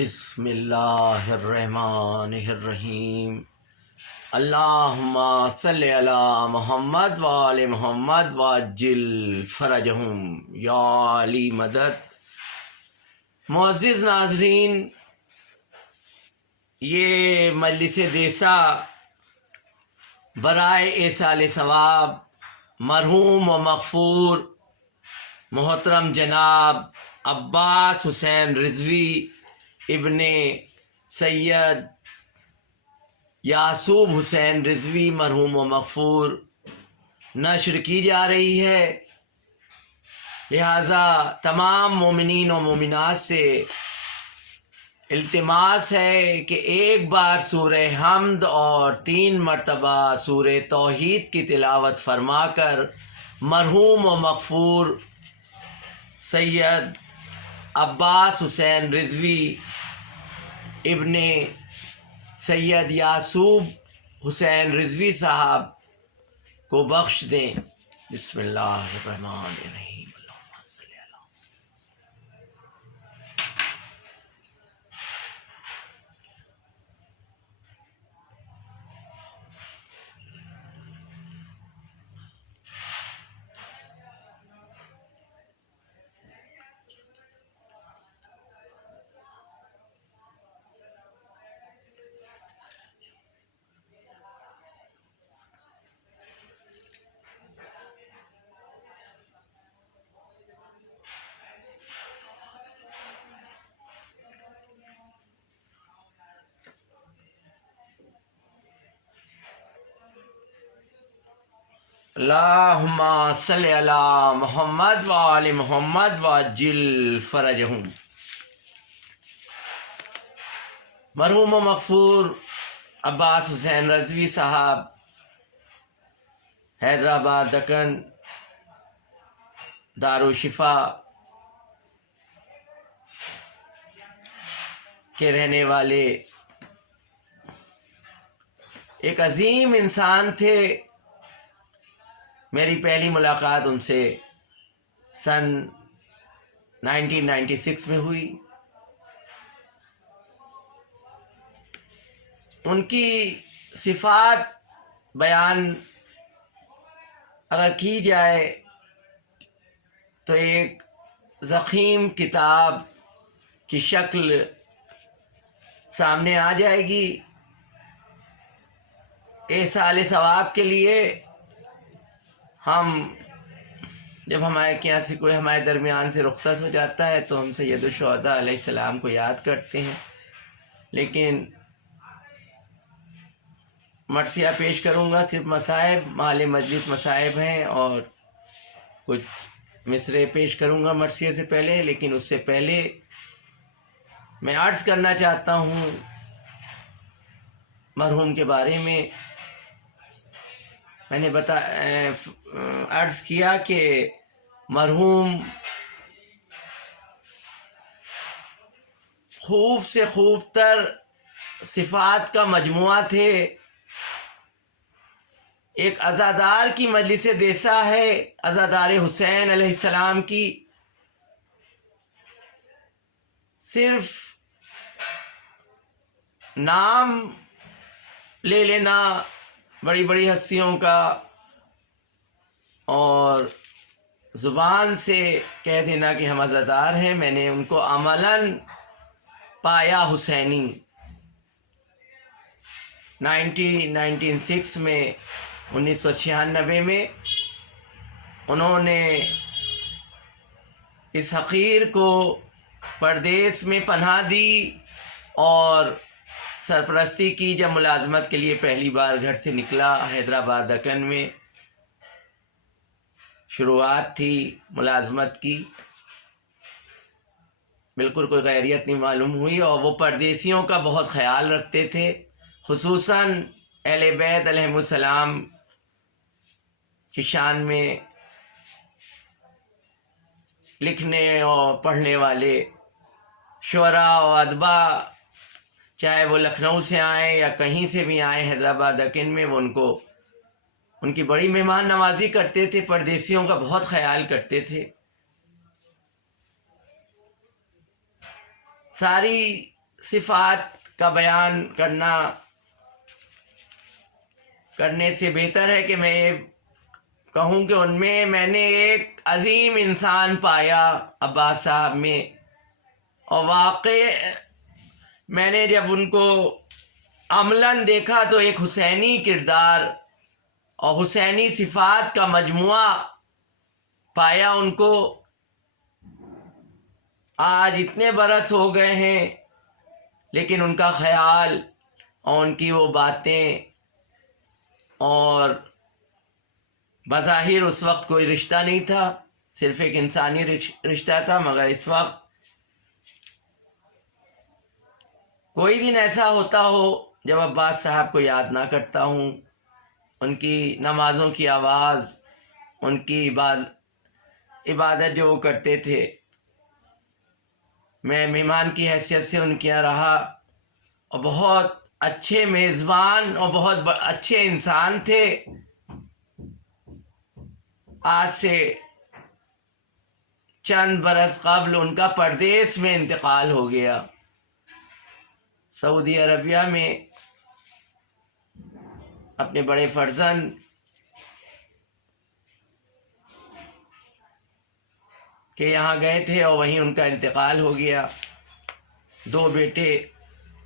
بسم اللہ الرحمن الرحیم اللہم صلی علی محمد وآل محمد وعجل فرجہم یا علی مدد۔ معزز ناظرین، یہ مجلس دیسا برائے ایصال ثواب مرحوم و مغفور محترم جناب عباس حسین رضوی ابن سید یعصوب حسین رضوی مرحوم و مغفور نشر کی جا رہی ہے، لہٰذا تمام مومنین و مومنات سے التماس ہے کہ ایک بار سورہ حمد اور 3 مرتبہ سورہ توحید کی تلاوت فرما کر مرحوم و مغفور سید عباس حسین رضوی ابن سید یعصوب حسین رضوی صاحب کو بخش دیں۔ بسم اللہ الرحمن الرحیم۔ اللہم صلی علی اللہم صلی علی محمد وآل محمد وعجل فرجہم۔ مرحوم و مغفور عباس حسین رضوی صاحب حیدرآباد دکن دارالشفا کے رہنے والے ایک عظیم انسان تھے۔ میری پہلی ملاقات ان سے سن 1996 میں ہوئی۔ ان کی صفات بیان اگر کی جائے تو ایک ضخیم کتاب کی شکل سامنے آ جائے گی۔ ایصال ثواب کے لیے ہم جب ہمارے یہاں سے کوئی ہمارے درمیان سے رخصت ہو جاتا ہے تو ہم سید الشہداء علیہ السلام کو یاد کرتے ہیں، لیکن مرثیہ پیش کروں گا، صرف مصائب مال مجلس مصائب ہیں اور کچھ مصرعے پیش کروں گا مرثیے سے پہلے۔ لیکن اس سے پہلے میں عرض کرنا چاہتا ہوں مرحوم کے بارے میں۔ میں نے عرض کیا کہ مرحوم خوب سے خوب تر صفات کا مجموعہ تھے۔ ایک عزادار کی مجلس دیسا ہے، عزادار حسین علیہ السلام کی۔ صرف نام لے لینا بڑی بڑی ہستیوں کا اور زبان سے کہہ دینا کہ ہم عزادار ہیں، میں نے ان کو عملاً پایا حسینی۔ 1996 میں 1996 میں انہوں نے اس حقیر کو پردیس میں پناہ دی اور سرپرستی کی۔ جب ملازمت کے لیے پہلی بار گھر سے نکلا، حیدرآباد دکن میں شروعات تھی ملازمت کی، بالکل کوئی غیریت نہیں معلوم ہوئی، اور وہ پردیسیوں کا بہت خیال رکھتے تھے، خصوصاً اہل بیت علیہم السلام کی شان میں لکھنے اور پڑھنے والے شعراء و ادبا، چاہے وہ لکھنؤ سے آئیں یا کہیں سے بھی آئیں حیدرآباد دکن میں، وہ ان کی بڑی مہمان نوازی کرتے تھے، پردیسیوں کا بہت خیال کرتے تھے۔ ساری صفات کا بیان کرنے سے بہتر ہے کہ میں یہ کہوں کہ ان میں نے ایک عظیم انسان پایا عباس صاحب میں، اور واقع میں نے جب ان کو عملاً دیکھا تو ایک حسینی کردار اور حسینی صفات کا مجموعہ پایا ان کو۔ آج اتنے برس ہو گئے ہیں لیکن ان کا خیال اور ان کی وہ باتیں، اور بظاہر اس وقت کوئی رشتہ نہیں تھا، صرف ایک انسانی رشتہ تھا، مگر اس وقت کوئی دن ایسا ہوتا ہو جب عباس صاحب کو یاد نہ کرتا ہوں، ان کی نمازوں کی آواز، ان کی عبادت جو وہ کرتے تھے۔ میں مہمان کی حیثیت سے ان کے یہاں رہا، اور بہت اچھے میزبان اور بہت اچھے انسان تھے۔ آج سے چند برس قبل ان کا پردیس میں انتقال ہو گیا، سعودی عربیہ میں اپنے بڑے فرزند کہ یہاں گئے تھے اور وہیں ان کا انتقال ہو گیا۔ 2 بیٹے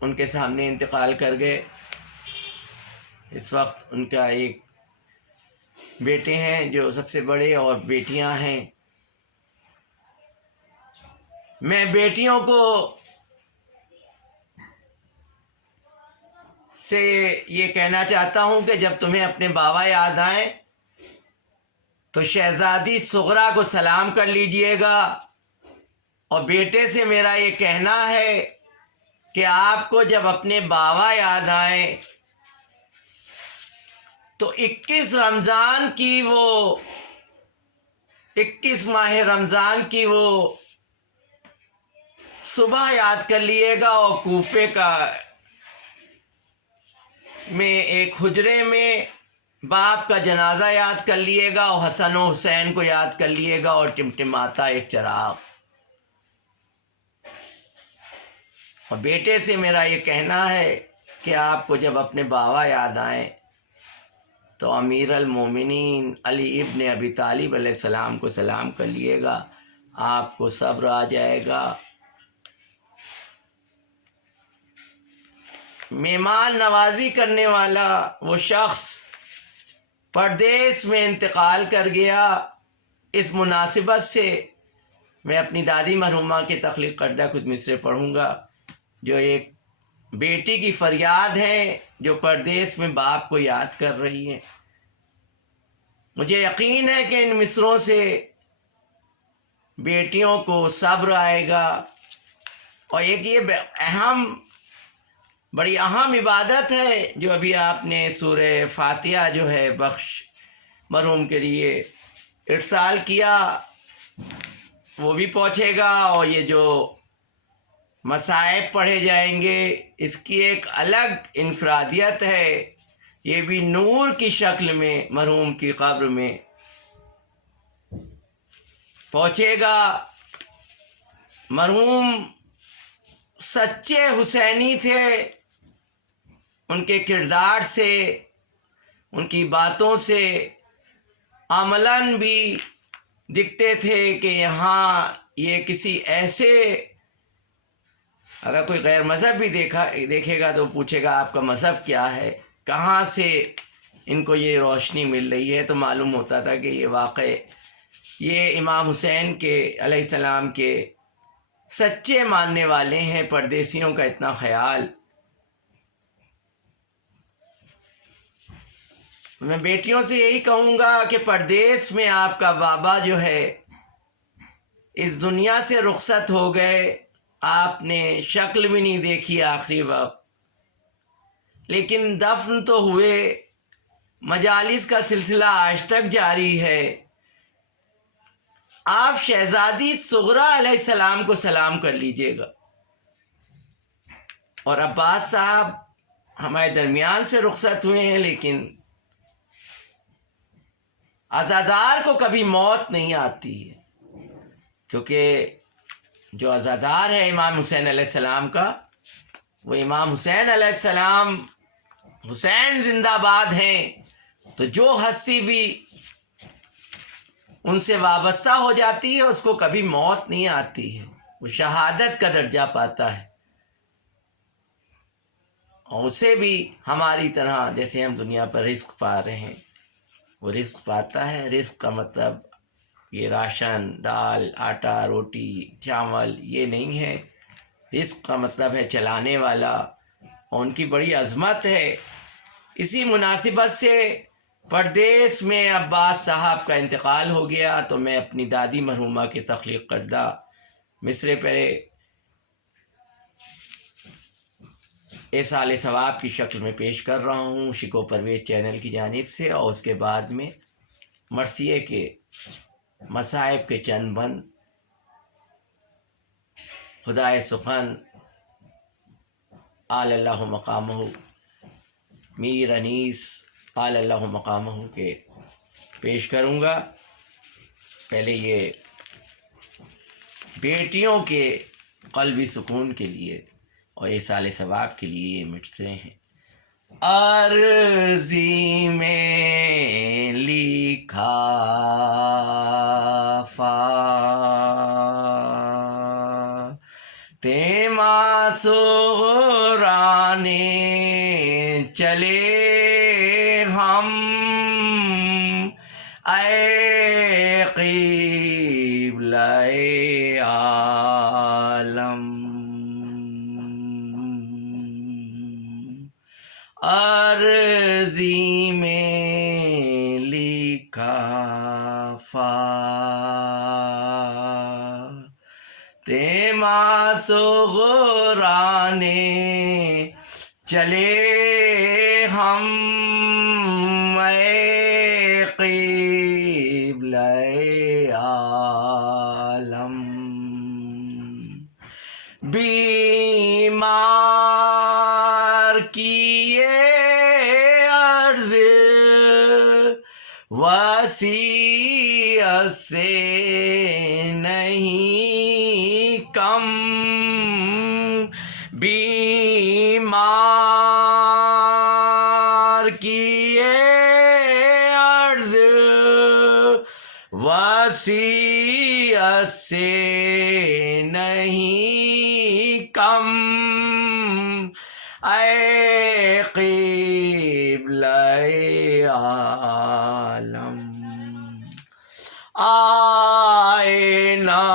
ان کے سامنے انتقال کر گئے۔ اس وقت ان کا ایک بیٹے ہیں جو سب سے بڑے، اور بیٹیاں ہیں۔ میں بیٹیوں کو سے یہ کہنا چاہتا ہوں کہ جب تمہیں اپنے بابا یاد آئیں تو شہزادی صغرا کو سلام کر لیجئے گا، اور بیٹے سے میرا یہ کہنا ہے کہ آپ کو جب اپنے بابا یاد آئیں تو 21 ماہ رمضان کی وہ صبح یاد کر لیے گا، اور کوفے میں ایک حجرے میں باپ کا جنازہ یاد کر لیے گا، اور حسن و حسین کو یاد کر لیے گا، اور ٹمٹماتا ایک چراغ۔ اور بیٹے سے میرا یہ کہنا ہے کہ آپ کو جب اپنے بابا یاد آئیں تو امیر المومنین علی ابن ابی طالب علیہ السلام کو سلام کر لیے گا، آپ کو صبر آ جائے گا۔ مہمان نوازی کرنے والا وہ شخص پردیس میں انتقال کر گیا۔ اس مناسبت سے میں اپنی دادی مرحومہ کی تخلیق کردہ کچھ مصرے پڑھوں گا جو ایک بیٹی کی فریاد ہے جو پردیس میں باپ کو یاد کر رہی ہے۔ مجھے یقین ہے کہ ان مصروں سے بیٹیوں کو صبر آئے گا، اور ایک یہ بڑی اہم عبادت ہے جو ابھی آپ نے سورہ فاتحہ جو ہے بخش مرحوم کے لیے ارسال کیا، وہ بھی پہنچے گا، اور یہ جو مصائب پڑھے جائیں گے اس کی ایک الگ انفرادیت ہے، یہ بھی نور کی شکل میں مرحوم کی قبر میں پہنچے گا۔ مرحوم سچے حسینی تھے، ان کے کردار سے، ان کی باتوں سے عملاً بھی دکھتے تھے کہ یہاں یہ کسی ایسے، اگر کوئی غیر مذہب بھی دیکھے گا تو پوچھے گا آپ کا مذہب کیا ہے، کہاں سے ان کو یہ روشنی مل رہی ہے، تو معلوم ہوتا تھا کہ یہ واقع یہ امام حسین کے علیہ السلام کے سچے ماننے والے ہیں۔ پردیسیوں کا اتنا خیال۔ میں بیٹیوں سے یہی کہوں گا کہ پردیس میں آپ کا بابا جو ہے اس دنیا سے رخصت ہو گئے، آپ نے شکل بھی نہیں دیکھی آخری وقت، لیکن دفن تو ہوئے، مجالس کا سلسلہ آج تک جاری ہے۔ آپ شہزادی صغرا علیہ السلام کو سلام کر لیجئے گا، اور عباس صاحب ہمارے درمیان سے رخصت ہوئے ہیں، لیکن عزادار کو کبھی موت نہیں آتی ہے، کیونکہ جو عزادار ہے امام حسین علیہ السلام کا وہ امام حسین علیہ السلام حسین زندہ باد ہیں، تو جو ہستی بھی ان سے وابستہ ہو جاتی ہے اس کو کبھی موت نہیں آتی ہے، وہ شہادت کا درجہ پاتا ہے، اور اسے بھی ہماری طرح جیسے ہم دنیا پر رزق پا رہے ہیں وہ رزق پاتا ہے۔ رزق کا مطلب یہ راشن، دال، آٹا، روٹی، چاول یہ نہیں ہے، رزق کا مطلب ہے چلانے والا، اور ان کی بڑی عظمت ہے۔ اسی مناسبت سے پردیس میں عباس صاحب کا انتقال ہو گیا تو میں اپنی دادی مرحومہ کے تخلیق کردہ مصرے پر ایصال ثواب کی شکل میں پیش کر رہا ہوں شکو پرویز چینل کی جانب سے، اور اس کے بعد میں مرثیے کے مصائب کے چند بند خدائے سخن آل اللہ مقامہ میر انیس آل اللہ مقامہ کے پیش کروں گا۔ پہلے یہ بیٹیوں کے قلبی سکون کے لیے اور ایصال ثواب کے لیے یہ مٹسے ہیں۔ عرضی میں لکھا تیما سغرانے چلے ہم، اے قبلہ عالم، عرضی میں لکھا تیما سغرانے چلے ہم، اے قبلہ عالم، بیمار کی عرض وسیعت سے نہیں کم، بیمار کی عرض وسیعت سے نہیں کم، اے قبلہ عالم، آئے نا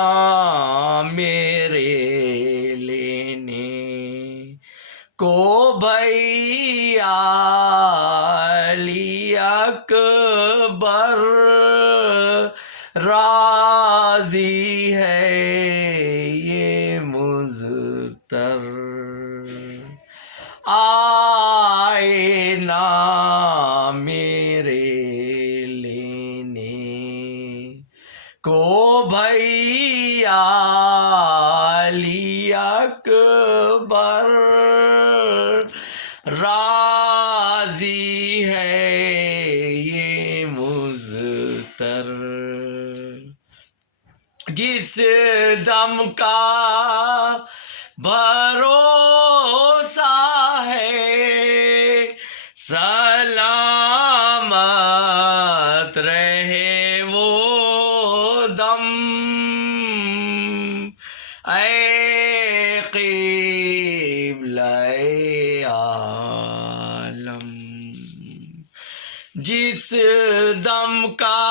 میرے لینے کو بھیا علی اکبر، راضی ہے یہ مضطر، آئے نا میرے لینے کو بھیا علی اکبر، راضی ہے یہ مضطر، جس دم کا بھروسہ ہے سلامت رہے وہ دم، اے قبلہ عالم، جس دم کا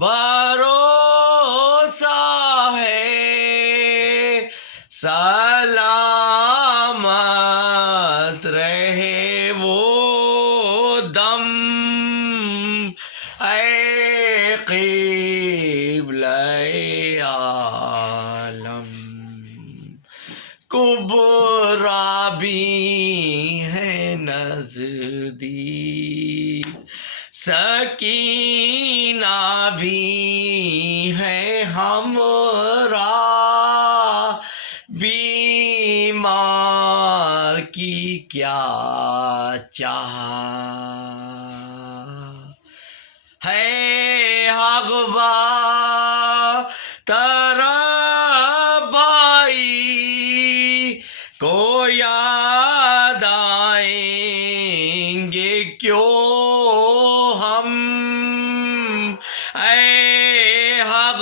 بھروسہ ہے سلامت رہے وہ دم، اے قبلہ عالم، کبریٰ بھی ہے نزدیک، سکینہ بھی ہے ہمراہ، بیمار کی کیا چاہ ہے، حقبہ تربائی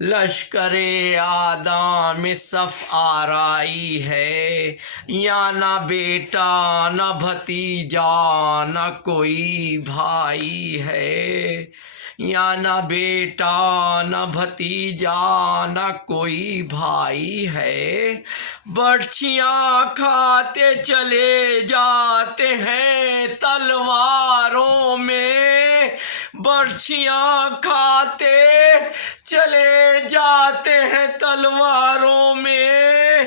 لشکر آدم میں صف آرائی ہے، یا نہ بیٹا نہ بھتیجا نہ کوئی بھائی ہے، یا نہ بیٹا نہ بھتیجا نہ کوئی بھائی ہے، برچھیاں کھاتے چلے جاتے ہیں تلواروں میں، برچھیاں کھاتے چلے جاتے ہیں تلواروں میں،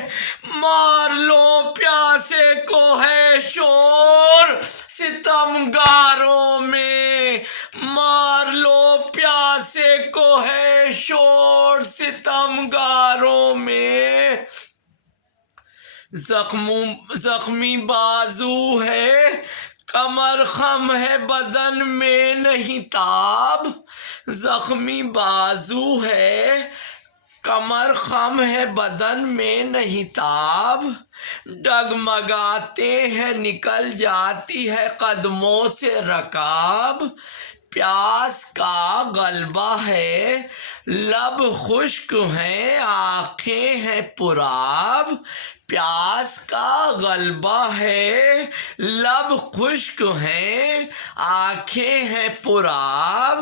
مار لو پیاسے کو ہے شور ستم گاروں میں، مار لو پیاسے کو ہے شور ستم گاروں میں، زخمی بازو ہے کمر خم ہے بدن میں نہیں تاب، زخمی بازو ہے کمر خم ہے بدن میں نہیں تاب، ڈگمگاتے ہیں نکل جاتی ہے قدموں سے رکاب، پیاس کا غلبہ ہے لب خشک ہیں آنکھیں ہیں پرآب، پیاس کا غلبہ ہے لب خشک ہیں آنکھیں ہیں پرآب،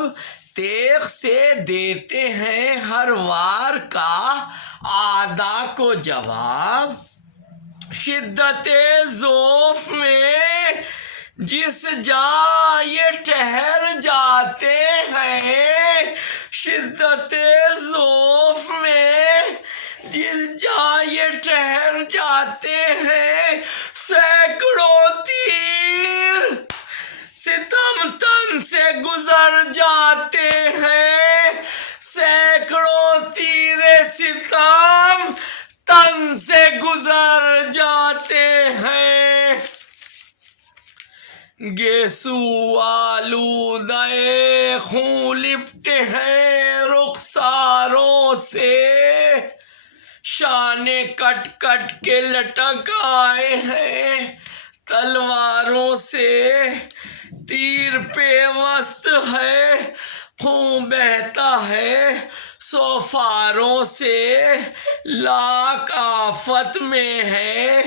تیغ سے دیتے ہیں ہر وار کا اعدا کو جواب، شدت ذوف میں جس جا یہ ٹھہر جاتے ہیں، شدت ذوف میں جس جا یہ ٹھہر جاتے ہیں، سینکڑوں تیر ستم تن سے گزر جاتے ہیں، سینکڑوں تیر ستم تن سے گزر جاتے ہیں، گیسو آلودہ خون لپٹے ہیں رخساروں سے، شانے کٹ کٹ کے لٹک آئے ہیں تلواروں سے، تیر پیوست ہے خون بہتا ہے سوفاروں سے، لاکھ آفت میں ہے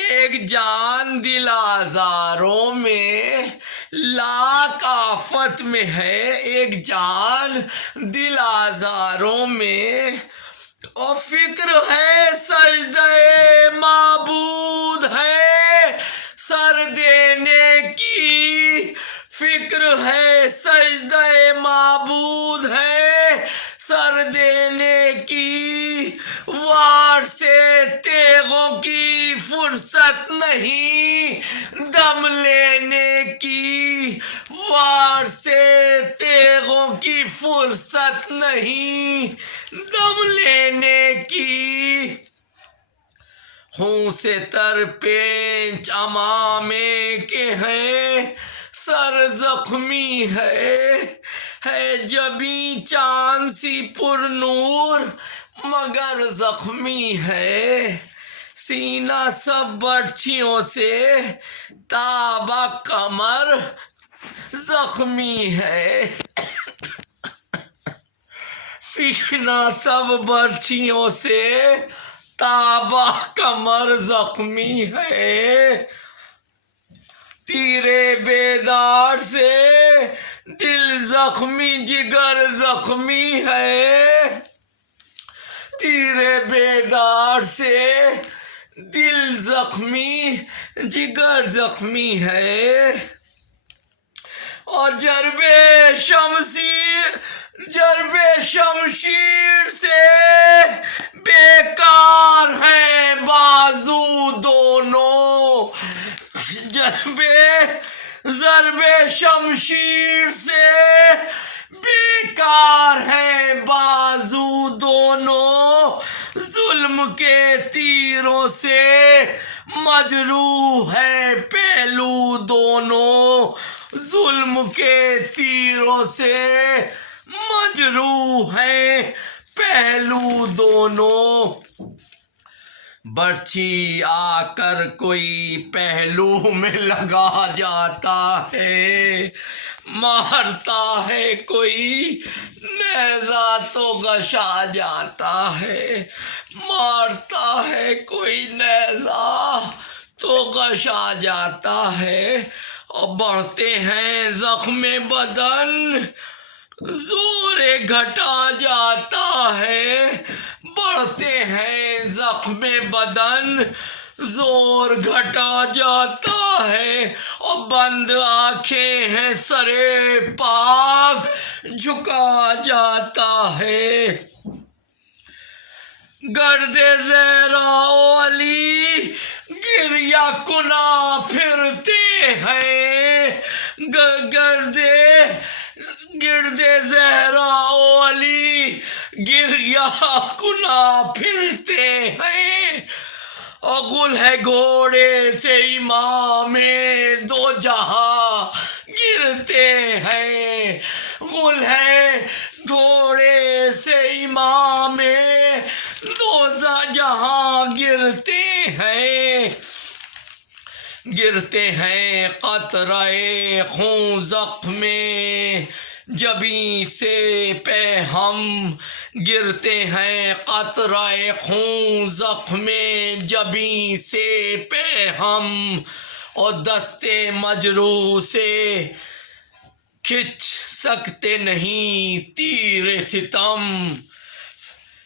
ایک جان دل آزاروں میں، لاکھ آفت میں ہے ایک جان دل آزاروں میں، اور فکر ہے سجدہ معبود ہے سر دینے کی، فکر ہے سجدہ معبود ہے سر دینے کی، وار سے تیغوں کی فرصت نہیں دم لینے کی، وار سے تیغوں کی فرصت نہیں دم لینے کی، خون سے تر پینچ امامے کے ہیں سر زخمی ہے جبیں چاند سی پر نور مگر زخمی ہے، سینہ سب برچھیوں سے تابہ کمر زخمی ہے، سینہ سب برچھیوں سے تابہ کمر زخمی ہے، تیرے بیدار سے دل زخمی جگر زخمی ہے، تیرے بیدار سے دل زخمی جگر زخمی ہے، اور ضرب شمشیر سے بیکار ہیں بازو دونوں، ضرب شمشیر سے بیکار ہیں بازو دونوں، ظلم کے تیروں سے مجروح ہے پہلو دونوں، ظلم کے تیروں سے مجروح ہے پہلو دونوں، برچھی آ کر کوئی پہلو میں لگا جاتا ہے، مارتا ہے کوئی نیزہ تو گشا جاتا ہے، مارتا ہے کوئی نیزہ تو گشا جاتا ہے، اور بڑھتے ہیں زخم بدن زور گھٹا جاتا ہے، بڑھتے ہیں زخم بدن زور گھٹا جاتا ہے، اور بند آنکھیں ہیں سرے پاک جھکا جاتا ہے۔ گرد زہرا و علی گریہ کنا پھرتے ہیں، گرد زہرا و علی گریہ کنا پھرتے ہیں، اور گل ہے گھوڑے سے امام دو جہاں گرتے ہیں، گل ہے گھوڑے سے امام دو جہاں گرتے ہیں، گرتے ہیں قطرے خون زخم جبیں سے پہ ہم، گرتے ہیں قطرے خون زخم جبیں سے پہ ہم، اور دستے مجروح سے کھچ سکتے نہیں تیر ستم،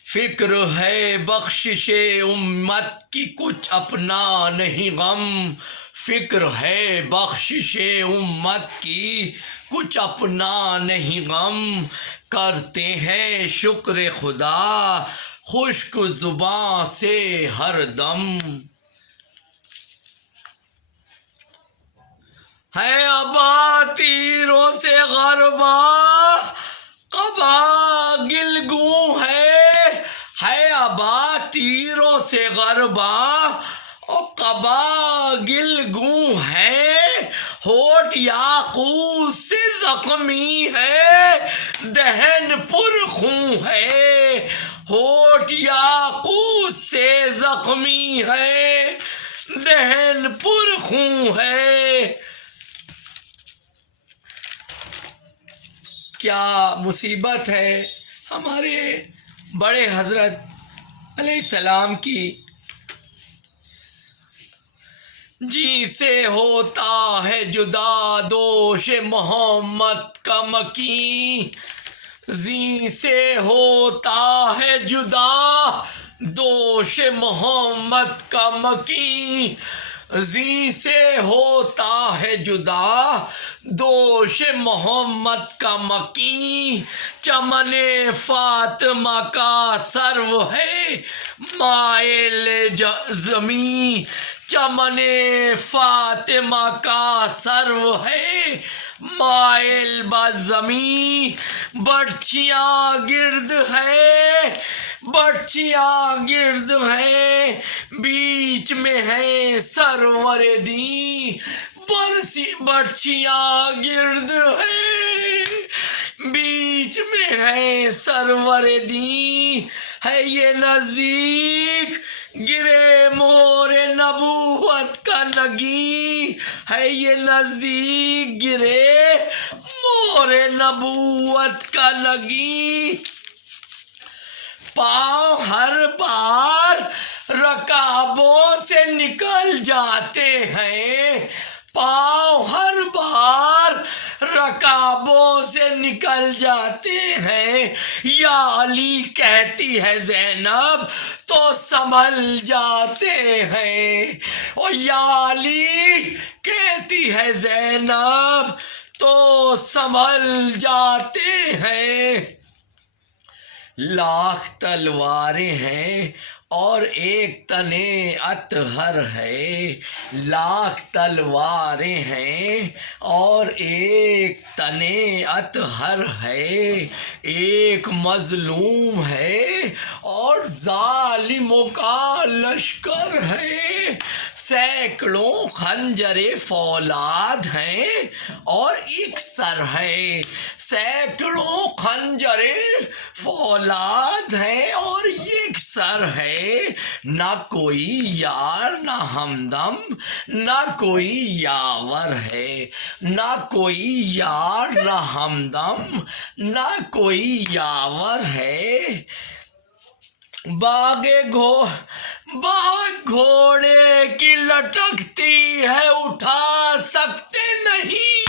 فکر ہے بخشش امت کی کچھ اپنا نہیں غم، فکر ہے بخشش امت کی کچھ اپنا نہیں غم، کرتے ہیں شکر خدا خشک زباں سے ہر دم، ہے ابا تیروں سے غربا قبا گلگوں ہے ابا تیروں سے غربا اور قبا گلگوں ہے، ہوٹ یاقوت سے زخمی ہے دہن پر خون ہے، ہوٹ یاقوت سے زخمی ہے دہن پر خون ہے۔ کیا مصیبت ہے ہمارے بڑے حضرت علیہ السلام کی، جی سے ہوتا ہے جدا دوش محمد کا مکین، زی سے ہوتا ہے جدا دوش محمد کا مکین، زی سے ہوتا ہے جدا دوش محمد کا مکین، چمن فاطمہ کا سرو ہے مائل زمین، چمن فاطمہ کا سرو ہے مائل بزمین، برچیاں گرد ہے برچیاں گرد ہے بیچ میں ہے سرور دی، برچیاں گرد ہے بیچ میں ہے سرور دی، ہے یہ نزدیک گرے مور نبوت کا نگیں، ہے یہ نزدیک گرے مور نبوت کا نگیں، پاؤں ہر بار رکابوں سے نکل جاتے ہیں، پاؤں ہر بار رکابوں سے نکل جاتے ہیں، یا علی کہتی ہے زینب تو سنبھل جاتے ہیں، اور یا علی کہتی ہے زینب تو سنبھل جاتے ہیں، لاکھ تلواریں ہیں اور ایک تنے اطہر ہے، لاکھ تلواریں ہیں اور ایک تنے اطہر ہے، ایک مظلوم ہے اور ظالموں کا لشکر ہے، سینکڑوں خنجر فولاد ہیں اور ایک سر ہے، سینکڑوں خنجر فولاد ہیں اور ایک سر ہے، ہے، نہ کوئی یار نہ ہمدم، نہ کوئی یاور ہے، نہ کوئی یار نہ ہمدم، نہ کوئی یاور ہے۔ باغ گھوڑے کی لٹکتی ہے، اٹھا سکتے نہیں۔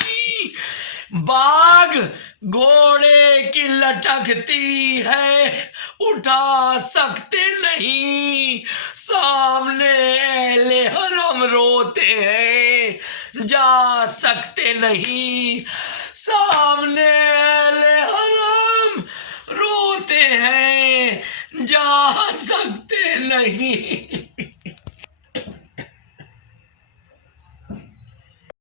باغ گھوڑے کی لٹکتی ہے، اٹھا سکتے نہیں۔ سامنے اہل حرم روتے ہیں، جا سکتے نہیں۔ سامنے اہل حرم روتے ہیں، جا سکتے نہیں۔